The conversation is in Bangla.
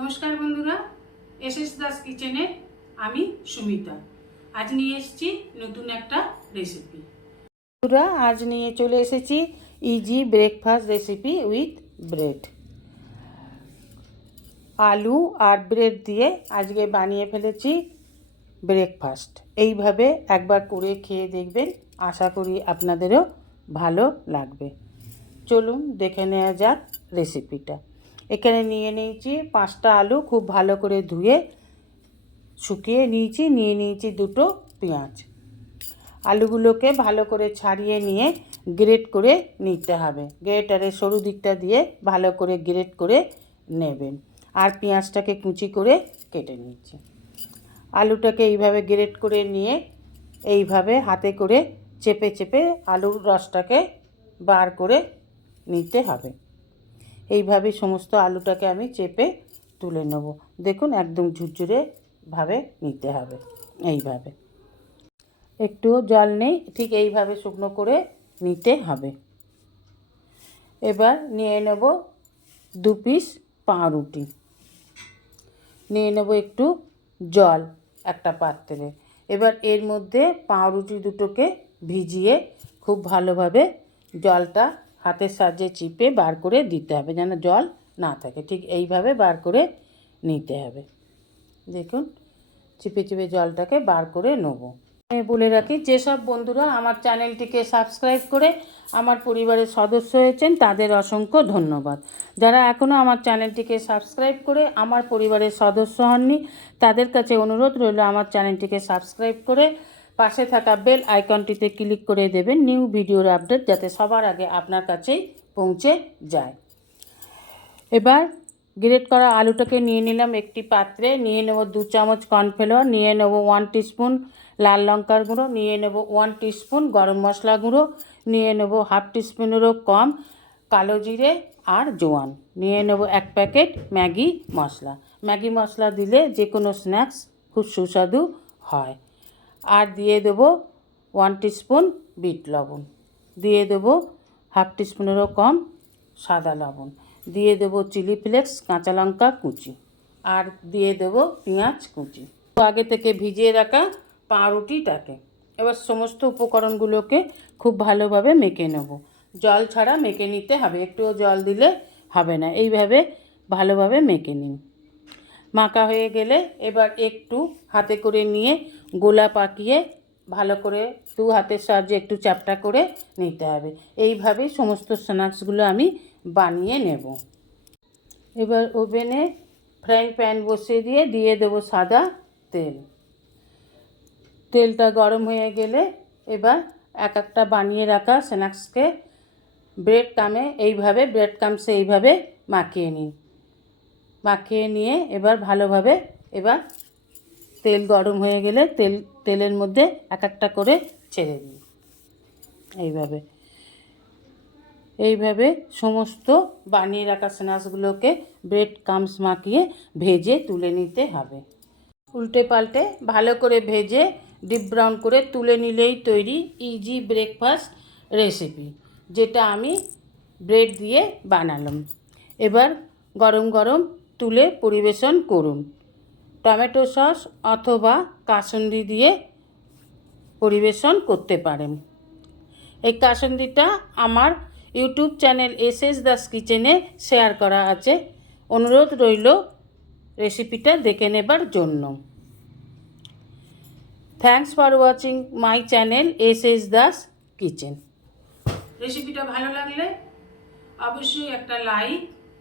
নমস্কার বন্ধুরা এস এস দাস কিচেনে আমি সুমিতা। আজ নিয়ে এসেছি নতুন একটা রেসিপি বন্ধুরা, আজ নিয়ে চলে এসেছি easy breakfast recipe with bread আলু আর ব্রেড দিয়ে আজকে বানিয়ে ফেলেছি ব্রেকফাস্ট এইভাবে একবার করে খেয়ে দেখবেন, আশা করি আপনাদেরও ভালো লাগবে। চলুন দেখে নেওয়া যাক রেসিপিটা এখানে নিয়ে নিয়েছি পাঁচটা আলু খুব ভালো করে ধুয়ে, শুকিয়ে নিয়েছি, নিয়ে নিয়েছি দুটো পেঁয়াজ। আলুগুলোকে ভালো করে ছাড়িয়ে নিয়ে গ্রেট করে নিতে হবে। গ্রেটারের সরু দিকটা দিয়ে ভালো করে গ্রেট করে নেবেন। আর পেঁয়াজটাকে কুচি করে কেটে নিচ্ছি। আলুটাকে এইভাবে গ্রেট করে নিয়ে এইভাবে হাতে করে চেপে চেপে আলুর রসটাকে বার করে নিতে হবে। এইভাবে সমস্ত আলুটাকে আমি চেপে তুলে নেব। দেখুন, একদম ঝুরঝুরে ভাবে নিতে হবে, এইভাবে। একটুও জল নেই, ঠিক এইভাবে শুকনো করে নিতে হবে। এবার নিয়ে নেব দু পিস পাউরুটি। নিয়ে নেব একটু জল, একটা পাত্রে। এবার এর মধ্যে পাউরুটি দুটোকে ভিজিয়ে খুব ভালোভাবে জলটা হাতের সাহায্যে চিপে বার করে দিতে হবে যেন জল না থাকে। ঠিক এইভাবে বার করে নিতে হবে। দেখুন, চিপে চিপে জলটাকে বার করে নেব। বলে রাখি, যেসব বন্ধুরা আমার চ্যানেলটিকে সাবস্ক্রাইব করে আমার পরিবারের সদস্য হয়েছেন, তাদের অসংখ্য ধন্যবাদ। যারা এখনও আমার চ্যানেলটিকে সাবস্ক্রাইব করে আমার পরিবারের সদস্য হননি, তাদের কাছে অনুরোধ রইল আমার চ্যানেলটিকে সাবস্ক্রাইব করে পাশে থাকা বেল আইকনটিতে ক্লিক করে দেবেন নিউ ভিডিওর আপডেট যাতে সবার আগে আপনার কাছেই পৌঁছে যায়। এবার গ্রেট করা আলুটাকে নিয়ে নিলাম একটি পাত্রে, নিয়ে নেব দু চামচ কর্নফ্লাওয়ার, নিয়ে নেব ওয়ান টিস্পুন লাল লঙ্কার গুঁড়ো, নিয়ে নেব ওয়ান টিস্পুন গরম মশলা গুঁড়ো, নিয়ে নেব হাফ টিস্পুনেরও কম কালো জিরে আর জোয়ান, নিয়ে নেব এক প্যাকেট ম্যাগি মশলা। ম্যাগি মশলা দিলে যে কোনো স্ন্যাক্স খুব সুস্বাদু হয়। আর দিয়ে দেবো ওয়ান টিস্পুন বিট লবণ। দিয়ে দেবো হাফ টিস্পুনেরও কম সাদা লবণ। দিয়ে দেবো চিলি ফ্লেক্স কাঁচা লঙ্কা কুচি। আর দিয়ে দেবো পেঁয়াজ কুচি। আগে থেকে ভিজিয়ে রাখা পাউরুটিটাকে। এবার সমস্ত উপকরণগুলোকে খুব ভালোভাবে মেখে নেব। জল ছাড়া মেখে নিতে হবে। একটুও জল দিলে হবে না। এইভাবে ভালোভাবে মেখে নিন। মাখা হয়ে গেলে এবার একটু হাতে করে নিয়ে গোলা পাকিয়ে ভালো করে দু হাতের সাহায্যে একটু চ্যাপটা করে নিতে হবে। এইভাবেই সমস্ত স্ন্যাক্সগুলো আমি বানিয়ে নেব। এবার ওভেনে ফ্রাইং প্যান বসিয়ে দিয়ে দিয়ে দেবো সাদা তেল। তেলটা গরম হয়ে গেলে এবার এক একটা বানিয়ে রাখা স্ন্যাক্সকে ব্রেড কামে এইভাবে ব্রেড কামসে এইভাবে মাখিয়ে নিন। মাখিয়ে নিয়ে এবার ভালোভাবে এবার তেল গরম হয়ে গেলে তেল, তেলের মধ্যে এক একটা করে ছেড়ে দিই। এইভাবে। এইভাবে সমস্ত বানিয়ে রাখা স্ন্যাক্সগুলোকে ব্রেড কামস মাখিয়ে ভেজে তুলে নিতে হবে। উল্টে পাল্টে ভালো করে ভেজে, ডিপ ব্রাউন করে তুলে নিলেই তৈরি ইজি ব্রেকফাস্ট রেসিপি যেটা আমি ব্রেড দিয়ে বানালাম। এবার গরম গরম তুলে পরিবেশন করুন। টমেটো সস অথবা কাসুন্দি দিয়ে পরিবেশন করতে পারেন। এই কাসুন্দিটা আমার YouTube channel S S Das কিচেনে শেয়ার করা আছে। অনুরোধ রইল রেসিপিটা দেখে নেবার জন্য। Thanks for watching my channel S S Das kitchen. রেসিপিটা ভালো লাগলে অবশ্যই একটা লাইক